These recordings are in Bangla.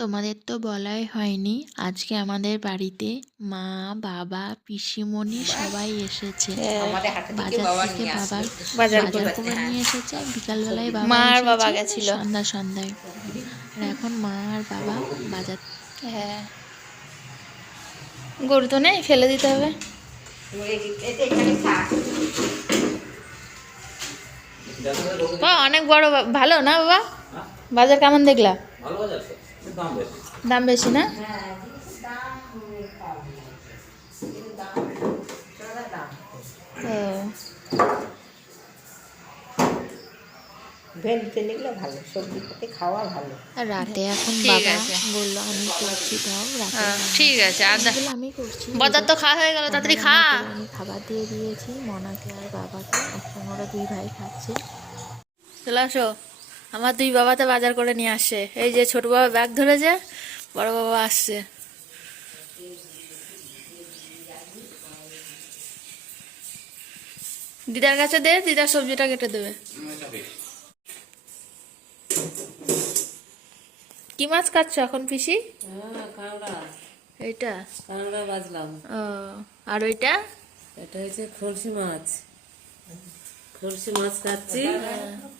তোমাদের তো বলাই হয়নি, আজকে আমাদের বাড়িতে মা, বাবা, পিসিমণি সবাই এসেছে। আমাদের হাতে থেকে বাজার বাবা থেকে নিয়ে বাবার আসবে বাজার করে। করে হ্যাঁ। নিয়ে এসেছে। বিকালবেলায় বাবা মা আর বাবা এসেছে, গেছিল। সন্ধ্যায়। আর এখন মা আর বাবা বাজার। হ্যাঁ, গরু তো নেই, ফেলে দিতে হবে। এখানে থাক। অনেক বড় ভালো না বাবা? বাজার কেমন দেখলা? ভালো বাজার তো, দাম বেশি। দাম বেশি না? হ্যাঁ, জিনিসের দাম কম হয়েছে। কিন্তু দাম সোনার দাম। ও, ভেন্ডিতে নিলে ভালো, সবজি খেতে খাওয়া ভালো। আর রাতে এখন ঠিক বাবা আছে। বললো আমি করছি, দাও রাতে ঠিক আছে। আর বললো আমি করছি। বাজার তো খাওয়া হয়ে গেল, তাড়াতাড়ি খা। রান্না করে আমি খাবার দিয়ে দিয়েছি মনাকে আর বাবাকে। একসঙ্গে ওরা দুই ভাই খাচ্ছে। চলে আসো, আমার দুই বাবাতে বাজার করে নিয়ে আসছে। এই যে ছোট বাবা ব্যাগ ধরেছে, বড় বাবা আসছে। দিদার কাছে দে, দিদার সবজিটা কেটে দেবে। কি মাছ কাটছো এখন পিসি? কাঁকড়া, এইটা? কাঁকড়া বাজলাম। ও, আর ওইটা? এটা হচ্ছে খলসি মাছ। খলসি মাছ কাটছি।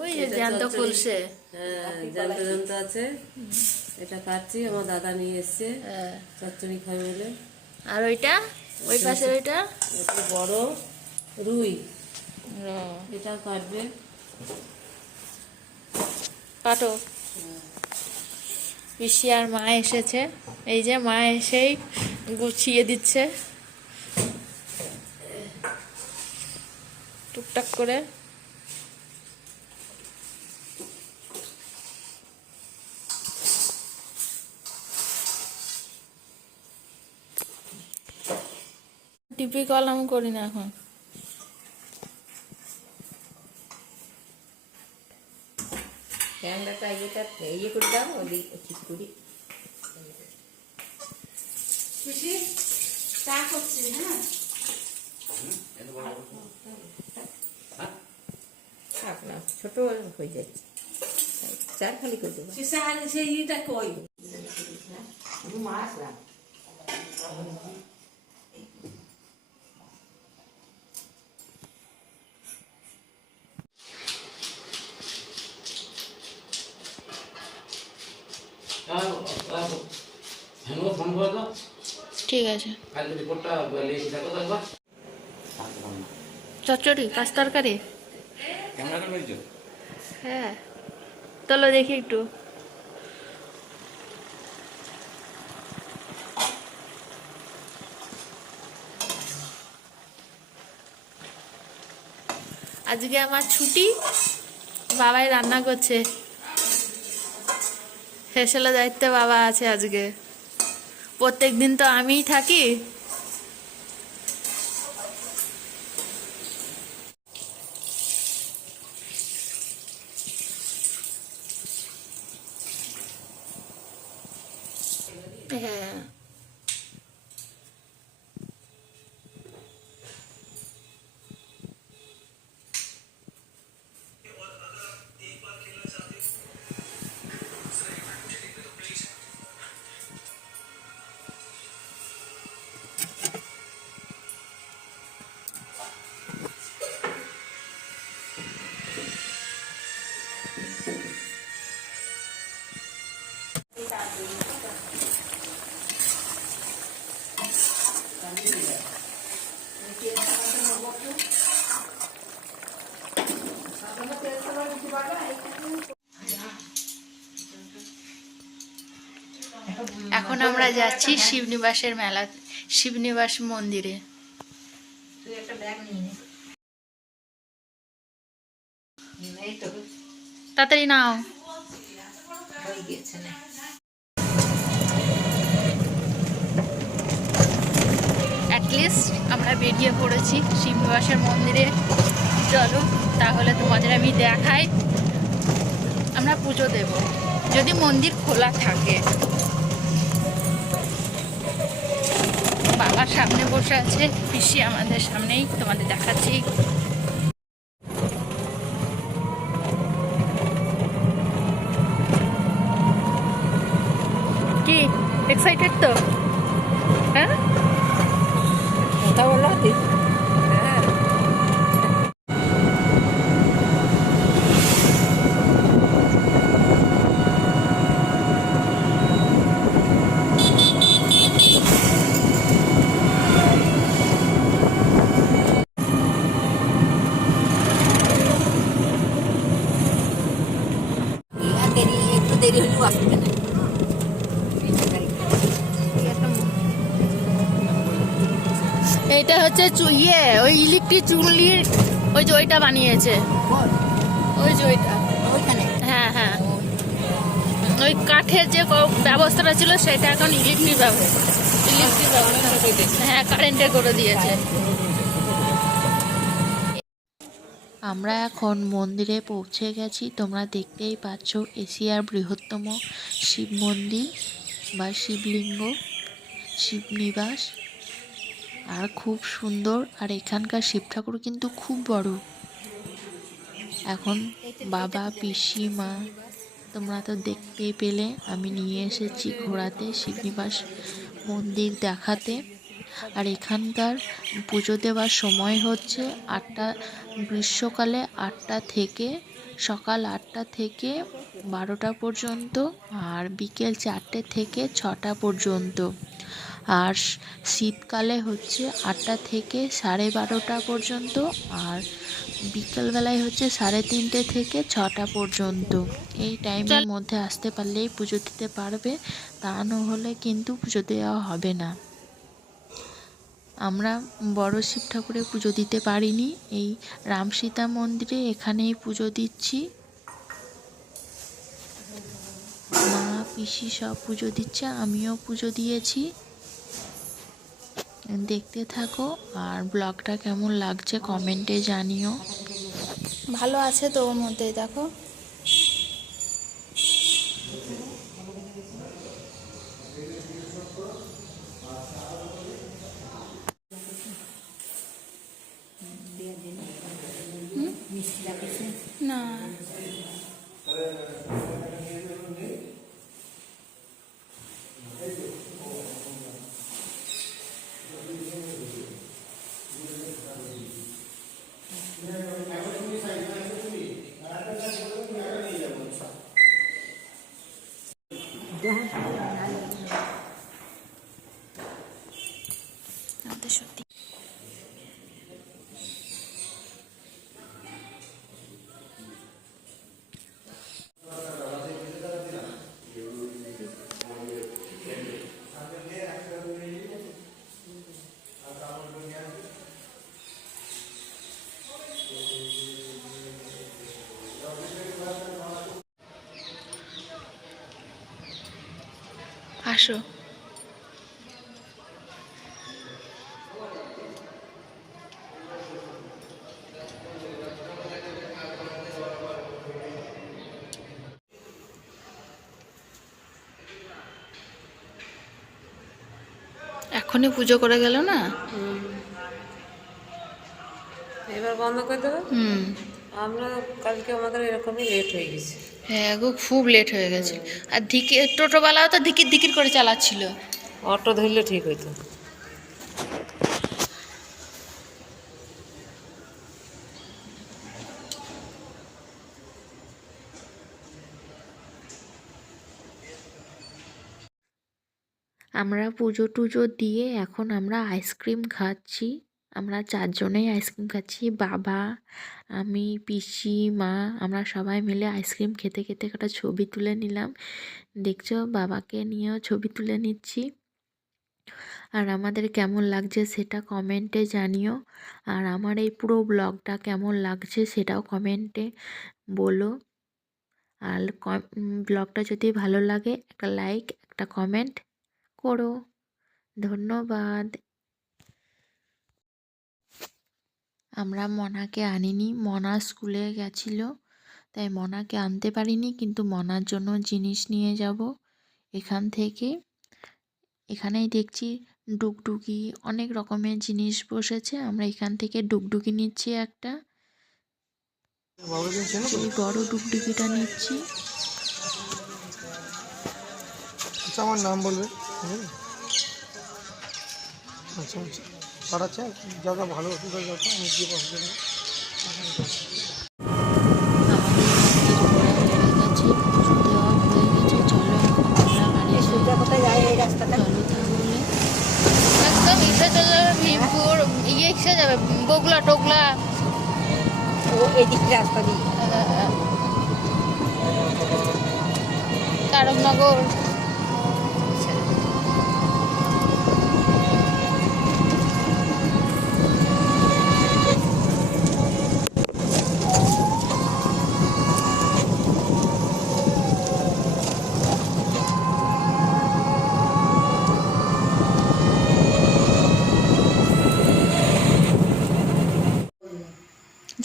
ওই যে জ্যান্ত ফুলসে। হ্যাঁ, জ্যান্ত জ্যান্ত আছে। এটা কাটছি, আমার দাদা নিয়ে এসছে চচ্চড়ি খাই বলে। আর ওইটা? ওই পাশে ওইটা? এটা বড় রুই, ও, এটা কাটবে। কাটো। পিসি আর মা এসেছে, এই যে মা এসেই গুছিয়ে দিচ্ছে টুকটাক করে। টিপি কল আমি করি না এখন। ট্যাংরাটা এটা ইয়ে করে দাও, ওই ঠিক করি। চা করছি, হ্যাঁ। থাক না, ছোট হয়ে যাচ্ছে। চার খালি করে দেবো। সেইটা কই আমি মা আসলাম। ফোন করে দাও, ঠিক আছে। কাল রিপোর্টটা লিখে থাকো একবার। চচ্চড়ি, কাঁচ তরকারি? ক্যামেরাটা পেয়েছো? হ্যাঁ, চলো দেখি একটু। আজকে আমার ছুটি, বাবাই রান্না করছে। ফেসেলের দায়িত্বে বাবা আছে আজকে। প্রত্যেক দিন তো আমিই থাকি। হ্যাঁ, এখন আমরা যাচ্ছি শিবনিবাসের মেলা, শিবনিবাস মন্দিরে। তুই একটা ব্যাগ নিয়ে নে। এই তো তাড়াতাড়ি নাও। হয়ে গিয়েছে না। অ্যাটলিস্ট আমরা বেরিয়ে পড়েছি শিবনিবাসের মন্দিরে। চলো তাহলে তোমাদের আমি দেখাই। আমরা পুজো দেব, যদি মন্দির খোলা থাকে। বাবার সামনে বসে আছে, পিসি আমাদের সামনেই, তোমাদের দেখাচ্ছি। কি এক্সাইটেড তো? হ্যাঁ, কথা বলো দি। হ্যাঁ, একটু দেরি হলেও আসবে না। এইটা হচ্ছে ওই ইলেকট্রিক চুল্লির ওই যে ওইটা বানিয়েছে, ওই যে ওইটা। ওইখানে হ্যাঁ হ্যাঁ, ওই কাঠের যে ব্যবস্থাটা ছিল সেটা এখন ইলেকট্রিক ব্যবস্থা, হ্যাঁ কারেন্টে করে দিয়েছে। আমরা এখন মন্দিরে পৌঁছে গেছি। তোমরা দেখতেই পাচ্ছ এশিয়ার বৃহত্তম শিব মন্দির বা শিবলিঙ্গ, শিবনিবাস, আর খুব সুন্দর। আর এখানকার শিব ঠাকুর কিন্তু খুব বড়। এখন বাবা, পিসি, মা তোমরা তো দেখতেই পেলে, আমি নিয়ে এসেছি ঘোরাতে, শিবনিবাস মন্দির দেখাতে। আর এখানকার পুজো দেওয়ার সময় হচ্ছে 8টা, গ্রীষ্মকালে 8টা থেকে, সকাল 8টা থেকে 12টা পর্যন্ত, আর বিকেল 4টে থেকে 6টা পর্যন্ত। আর শীতকালে হচ্ছে 8টা থেকে 12:30টা পর্যন্ত, আর বিকেলবেলায় হচ্ছে 3:30 থেকে 6টা পর্যন্ত। এই টাইমের মধ্যে আসতে পারলেই পুজো দিতে পারবে, তা না হলে কিন্তু পুজো দেওয়া হবে না। আমরা বড় শিব ঠাকুরে পুজো দিতে পারিনি, এই রাম সীতা মন্দিরে এখানেই পুজো দিচ্ছি। মা, পিসি সব পুজো দিচ্ছে, আমিও পুজো দিয়েছি। দেখতে থাকো, আর ব্লগটা কেমন লাগছে কমেন্টে জানিও। ভালো আছে তো ওর মধ্যেই, দেখো। না আমাদের সত্যি আসো। এখনই পুজো করে গেল না। এবার বন্ধ করে দেবে। হুম, আমরা কালকে আমাদের এরকমই লেট হয়ে গেছে। হ্যাঁ গো, খুব লেট হয়ে গেছে। আর টোটোওয়ালাও তো ধিকির ধিকির করে চালাচ্ছিল। অটো ধরলে ঠিক হইতো। আমরা পুজো টুজো দিয়ে এখন আমরা আইসক্রিম খাচ্ছি। আমরা 4জনেই আইসক্রিম খাচ্ছি, বাবা, আমি, পিসি, মা, আমরা সবাই মিলে আইসক্রিম খেতে খেতে একটা ছবি তুলে নিলাম। দেখছো, বাবাকে নিয়েও ছবি তুলে নিচ্ছি। আর আমাদের কেমন লাগছে সেটা কমেন্টে জানিও। আর আমার এই পুরো ব্লগটা কেমন লাগছে সেটাও কমেন্টে বলো। আর ব্লগটা যদি ভালো লাগে একটা লাইক, একটা কমেন্ট করো। ধন্যবাদ। আমরা মনাকে আনিনি, মনা স্কুলে গেছিল, তাই মনাকে আনতে পারিনি, কিন্তু মনার জন্য জিনিস নিয়ে যাব এখান থেকে। এখানেই দেখছি ডুগডুগি, অনেক রকমের জিনিস বসেছে। আমরা এখান থেকে ডুগডুগি নিচ্ছি একটা, এই বড় ডুগডুগিটা নিচ্ছি। আচ্ছা আমার নাম বলবে আচ্ছা আচ্ছা পাঠাচ্ছে যারা ভালো ওষুধ হয়ে যাবে আমি গিয়ে পৌঁছে দেবো। কোথায় যায় এই রাস্তাটা? একদম ইসে চলে যাবে, ভীমপুর ইয়ে এসে যাবে, বগলা টোগলা। ও এদিক রাস্তা দিয়ে তারকনগর।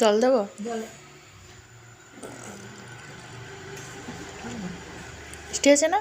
জল দেবো? মিষ্টি আছে না?